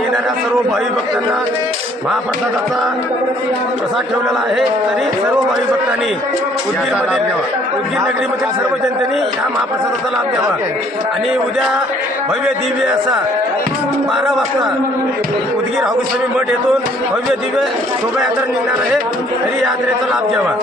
येणाऱ्या सर्व भावी भक्तांना महाप्रसादाचा प्रसाद ठेवलेला आहे। तरी सर्व भावी भक्तांनी उदगीर नगरीमधील सर्व जनतेने या महाप्रसादाचा लाभ घ्यावा। आणि उद्या भव्य दिव्य असा 12 वाजता उदगीर हौगीस्वामी मठ येथून भव्य दिव्य शोभायात्रा निघणार आहे। तरी यात्रेचा लाभ घ्यावा।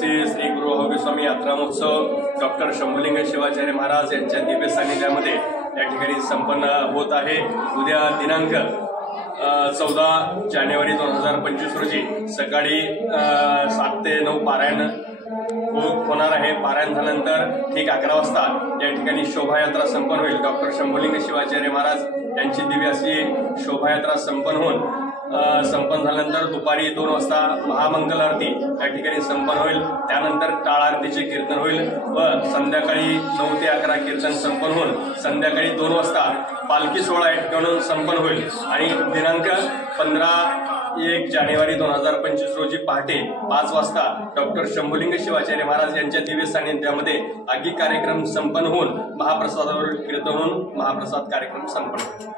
श्री गुरु हौगीस्वामी यात्रा महोत्सव डॉक्टर शंभुलिंग शिवाचार्य महाराज यांच्या दिव्य सानिध्यामध्ये या ठिकाणी संपन्न होत आहे। उद्या दिनांक 14 जानेवारी 2025 रोजी सकाळी 7 ते 9 पारायण होणार आहे। पारायण झाल्यानंतर ठीक 11 वाजता या ठिकाणी शोभायात्रा संपन्न होईल। डॉक्टर शंभुलिंग शिवाचार्य महाराज यांची दिव्य अशी शोभायात्रा संपन्न होऊन संपन्न झाल्यानंतर दुपारी 2 वाजता महामंगल आरती या ठिकाणी संपन्न होईल। त्यानंतर टाळ आरतीचे कीर्तन होईल व संध्याकाळी 9 ते 11 कीर्तन संपन्न होऊन संध्याकाळी 2 वाजता पालखी सोहळा या ठिकाणी संपन्न होईल। आणि दिनांक 15 जानेवारी 2025 रोजी पहाटे 5 वाजता डॉक्टर शंभुलिंग शिवाचार्य महाराज यांच्या दिव्य सानिध्यामध्ये आगी कार्यक्रम संपन्न होऊन महाप्रसादावर कीर्तन होऊन महाप्रसाद कार्यक्रम संपन्न होईल।